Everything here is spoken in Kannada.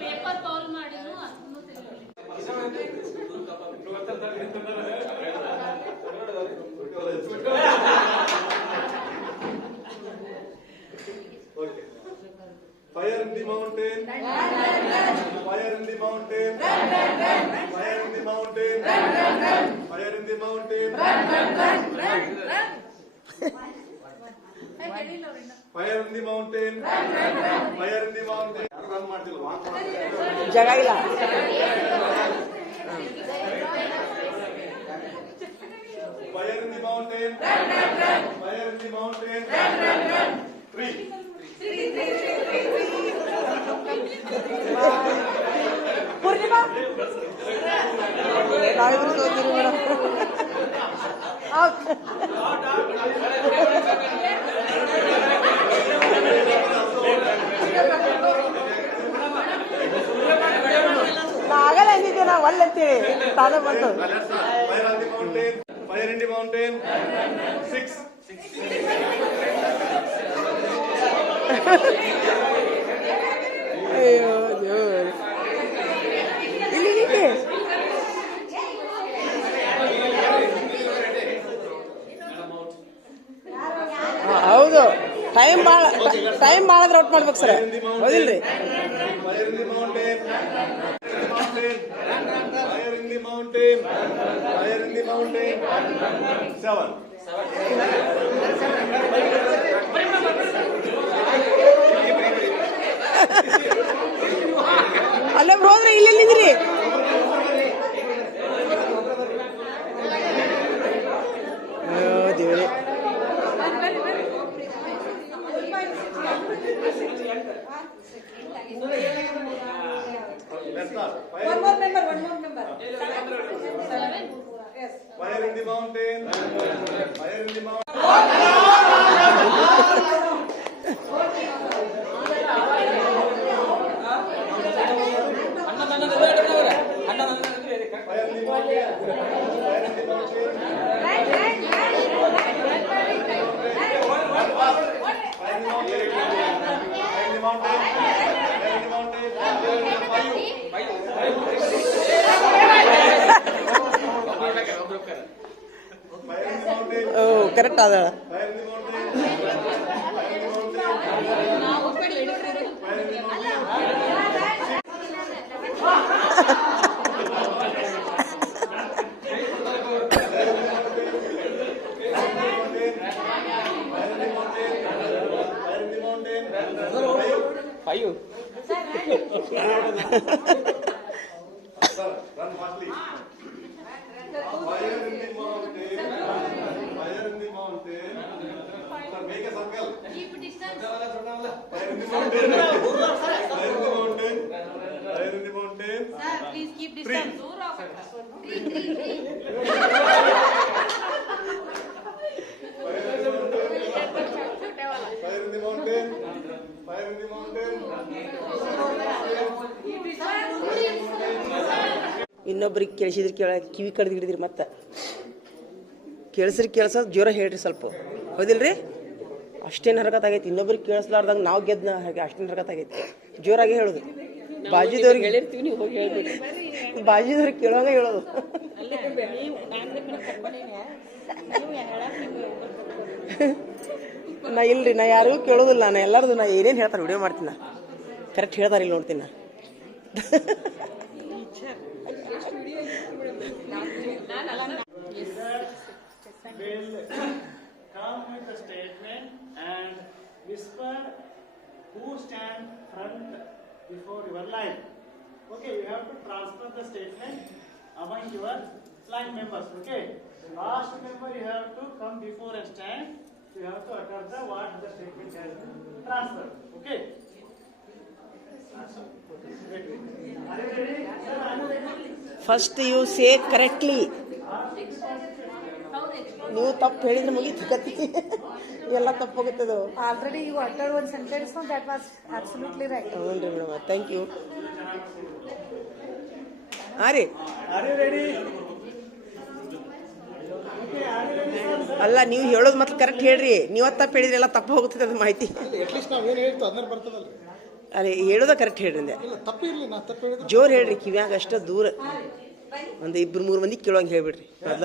ಪೇಪರ್ ಕಾಲ್ ಮಾಡಿದ್ರು Fire in the mountain. Fire in the mountain. Fire in the mountain. Fire in the mountain. Fire in the mountain. Fire in the mountain. जगह ಇಲ್ಲ Fire in the mountain. Fire in the mountain. 3. पूर्णिमा ನಾವಿಬ್ರು ಸೋತಿರು ಮೇಡಮ್ ಔಟ್ ಆಗಲ್ಲ ಅಂದಿದ್ದೆ ನಾವು ಅಲ್ಲಂತೇಳಿ ತಾನೇ ಬಂತು Fire on the mountain. Fire in the mountain. 6. ಅಯ್ಯೋ ದೇವ್ರೆ ಇಲ್ಲಿ ಇಲ್ಲಿ ಹೌದು ಟೈಮ್ ಭಾಳ ಆದ್ರೆ ಔಟ್ ಮಾಡ್ಬೇಕು sir ಹೌದಿಲ್ರಿ Fire in the mountain. Fire in the mountain. Fire in the mountain. 7. ಅಲ್ಲೇ ಹೋದ್ರೆ ಇಲ್ಲೆಲ್ಲಿದ್ರಿ ದೇವ್ರೆ Let's start. One more member. Yes. Fire in the mountain. Fire in the mountain. Oh correct ಅದ Run fastly. Fire in the mountain. Fire in the mountain. Sir, make a circle. keep distance. Fire in the mountain. Fire in the mountain. Fire in the mountain. Sir, please keep distance. ದೂರ Fire in the mountain. Fire in the mountain. ಇನ್ನೊಬ್ರಿಗೆ ಕೇಳಿಸಿದ್ರಿ ಕಿವಿ ಕಡ್ದು ಹಿಡಿದ್ರಿ ಮತ್ತೆ ಕೇಳಿಸೋದು ಜೋರ ಹೇಳ್ರಿ ಸ್ವಲ್ಪ ಹೌದಿಲ್ರಿ ಅಷ್ಟೇನು ಹರಕತ್ ಆಗೈತಿ ಇನ್ನೊಬ್ರಿಗೆ ಕೇಳಿಸ್ಲಾರ್ದಂಗೆ ನಾವು ಗೆದ್ದ ಹಾಗೆ ಅಷ್ಟೇನು ಹರಕತ್ ಆಗೈತಿ ಜೋರಾಗಿ ಹೇಳೋದು ಬಾಜಿದವ್ರಿಗೆ ಹೇಳಿರ್ತೀವಿ ನೀವು ಹೋಗಿ ಹೇಳ್ಬಿಡಿ ಬಾಜಿದವ್ರಿಗೆ ಕೇಳುವಾಗ ಹೇಳೋದು ನಾ ಇಲ್ರಿ ನಾ ಯಾರಿಗೂ ಕೇಳೋದಿಲ್ಲ ನಾ ಎಲ್ಲರದು ನಾ ಏನೇನು ಹೇಳ್ತಾರೆ ವಿಡಿಯೋ ಮಾಡ್ತೀನಿ ನಾ ಕರೆಕ್ಟ್ ಹೇಳ್ತಾರೆ ಇಲ್ಲಿ ನೋಡ್ತೀನಿ ನಾ will come with a statement and whisper who stand front before your line. Okay, you have to transfer the statement among your line members. Okay, the last member you have to come before and stand. You have to utter the what the statement has transferred. Okay. Are you ready? First you say correctly ನೀವು ತಪ್ಪು ಹೇಳಿದ್ರೆ ಮುಗೀತು ಕತ್ತಿ ಎಲ್ಲ ತಪ್ಪೋಗುತ್ತದು Already you uttered one sentence, no? That was absolutely right. ಹ್ಞೂ ರೀ ಮೇಡಮ್ ಥ್ಯಾಂಕ್ ಯು ಹಾಂ ರೀ Are you ready? ಅಲ್ಲ ನೀವು ಹೇಳೋದು ಮತ್ತೆ ಕರೆಕ್ಟ್ ಹೇಳ್ರಿ. ನೀವು ತಪ್ಪು ಹೇಳಿದ್ರಿ ಎಲ್ಲ ತಪ್ಪು ಹೋಗ್ತದೆ ಅದು ಮಾಹಿತಿ. ಅಟ್ಲೀಸ್ಟ್ ನಾವೇನು ಹೇಳ್ತು ಅದನ್ನ ಬರ್ತದಲ್ರಿ. ಅದೇ ಹೇಳೋದ ಕರೆಕ್ಟ್ ಹೇಳ್ರಿ ಅಂದೆ. ಇಲ್ಲ ತಪ್ಪು ಇರಲಿ, ನಾ ತಪ್ಪು ಹೇಳಿದ್ರೆ ಜೋರು ಹೇಳ್ರಿ, ಕಿವ್ಯಾಗ ಅಷ್ಟ ದೂರ ಒಂದು 2-3 ಮಂದಿ ಕೇಳೋಂಗೆ ಹೇಳ್ಬಿಡ್ರಿ ಮೊದ್ಲ.